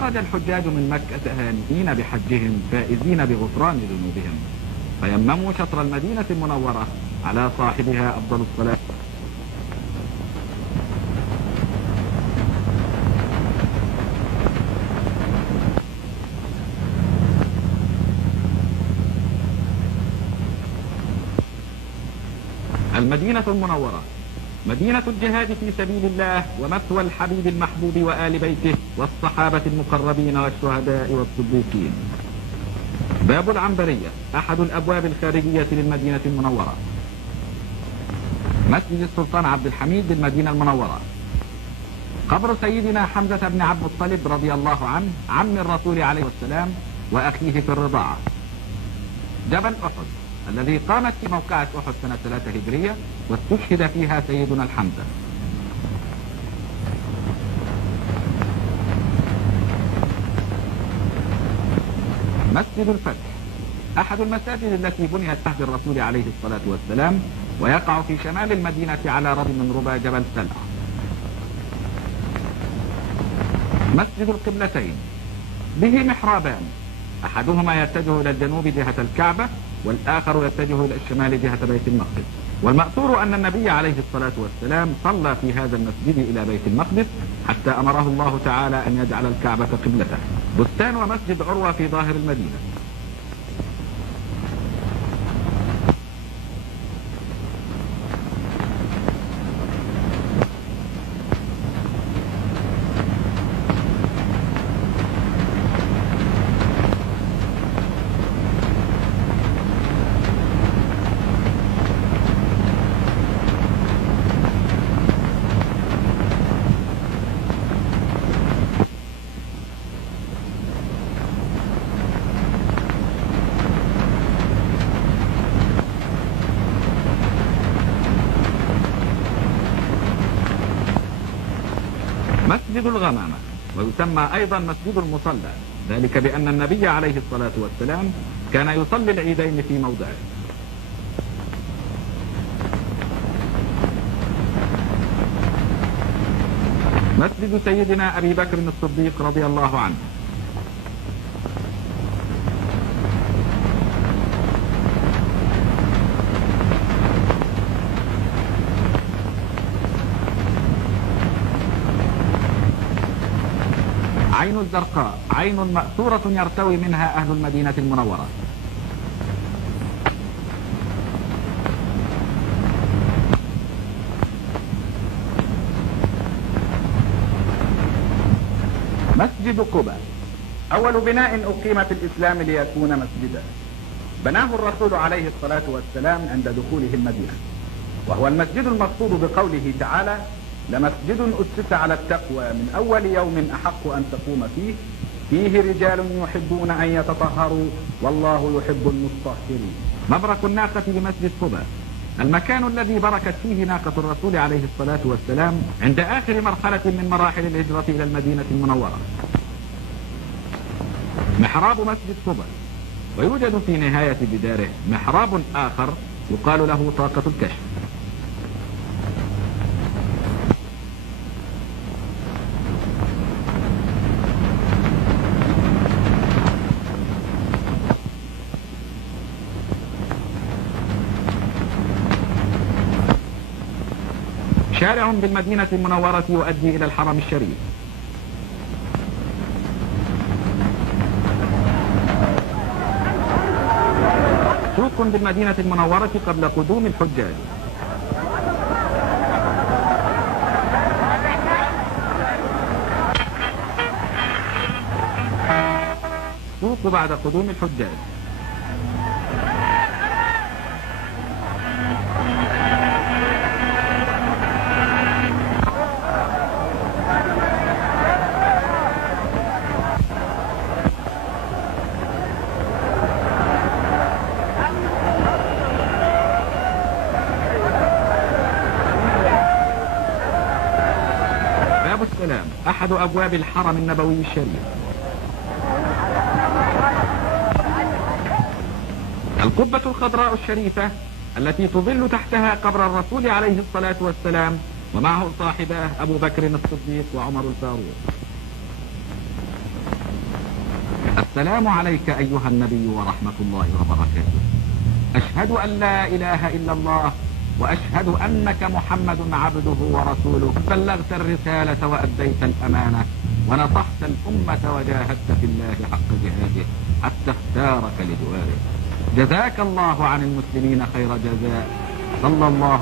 خرج الحجاج من مكة هانئين بحجهم فائزين بغفران ذنوبهم، فيمموا شطر المدينة المنورة على صاحبها أفضل الصلاة. المدينة المنورة مدينة الجهاد في سبيل الله ومثوى الحبيب المحبوب وآل بيته والصحابة المقربين والشهداء والصديقين. باب العنبرية أحد الأبواب الخارجية للمدينة المنورة. مسجد السلطان عبد الحميد بالمدينة المنورة. قبر سيدنا حمزة بن عبد المطلب رضي الله عنه عم الرسول عليه السلام وأخيه في الرضاعة. جبل أحد الذي قامت في موقعة أحد سنة 3 هجرية واستشهد فيها سيدنا الحمزة. مسجد الفتح أحد المساجد التي بنيت عهد الرسول عليه الصلاة والسلام ويقع في شمال المدينة على رب من ربى جبل سلع. مسجد القبلتين به محرابان، أحدهما يتجه إلى الجنوب جهة الكعبة والآخر يتجه إلى الشمال جهة بيت المقدس. والمأثور أن النبي عليه الصلاة والسلام صلى في هذا المسجد إلى بيت المقدس حتى أمره الله تعالى أن يجعل الكعبة قبلته. بستان ومسجد عروة في ظاهر المدينة. مسجد الغمامة ويسمى أيضا مسجد المصلى، ذلك بأن النبي عليه الصلاة والسلام كان يصلي العيدين في موضعه. مسجد سيدنا أبي بكر الصديق رضي الله عنه. عين الزرقاء عين مأثورة يرتوي منها أهل المدينة المنورة. مسجد قباء أول بناء أقيم في الإسلام ليكون مسجدا، بناه الرسول عليه الصلاة والسلام عند دخوله المدينة، وهو المسجد المقصود بقوله تعالى: لمسجد أسس على التقوى من أول يوم أحق أن تقوم فيه رجال يحبون أن يتطهروا والله يحب المطهرين. مبرك الناقة بمسجد قباء المكان الذي بركت فيه ناقة الرسول عليه الصلاة والسلام عند آخر مرحلة من مراحل الهجرة إلى المدينة المنورة. محراب مسجد قباء، ويوجد في نهاية جداره محراب آخر يقال له طاقة الكشف. شارع بالمدينة المنورة يؤدي إلى الحرم الشريف. سوق بالمدينة المنورة قبل قدوم الحجاج. سوق بعد قدوم الحجاج. السلام أحد أبواب الحرم النبوي الشريف. القبة الخضراء الشريفة التي تظل تحتها قبر الرسول عليه الصلاة والسلام ومعه صاحباه أبو بكر الصديق وعمر الفاروق. السلام عليك أيها النبي ورحمة الله وبركاته. أشهد أن لا إله إلا الله وأشهد أنك محمد عبده ورسوله. بلغت الرسالة وأديت الأمانة ونصحت الأمة وجاهدت في الله حق جهاده حتى اختارك لجواره. جزاك الله عن المسلمين خير جزاء. صلى الله